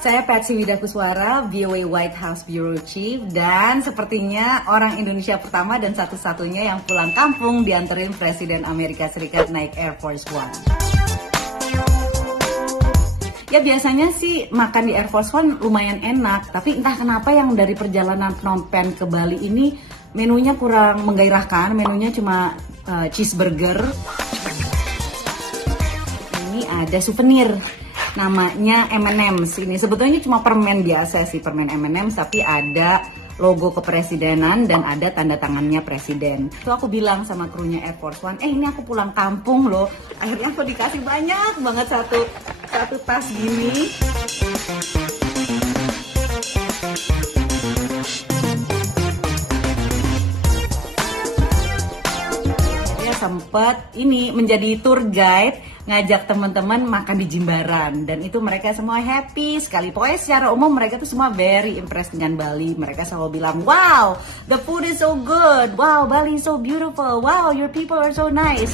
Saya Patsy Widakuswara, VOA White House Bureau Chief, dan sepertinya orang Indonesia pertama dan satu-satunya yang pulang kampung dianterin Presiden Amerika Serikat naik Air Force One. Ya biasanya sih makan di Air Force One lumayan enak, tapi entah kenapa yang dari perjalanan Phnom Penh ke Bali ini menunya kurang menggairahkan, menunya cuma cheeseburger. Ini ada souvenir. Namanya M&M's. Ini sebetulnya cuma permen biasa sih, permen M&M's, tapi ada logo kepresidenan dan ada tanda tangannya presiden. Itu aku bilang sama krunya Air Force One, ini aku pulang kampung loh. Akhirnya aku dikasih banyak banget satu tas gini. Sempat ini menjadi tour guide, ngajak teman-teman makan di Jimbaran, dan itu mereka semua happy sekali. Pokoknya secara umum mereka tuh semua very impressed dengan Bali. Mereka selalu bilang, wow, the food is so good, wow, Bali is so beautiful, wow, your people are so nice.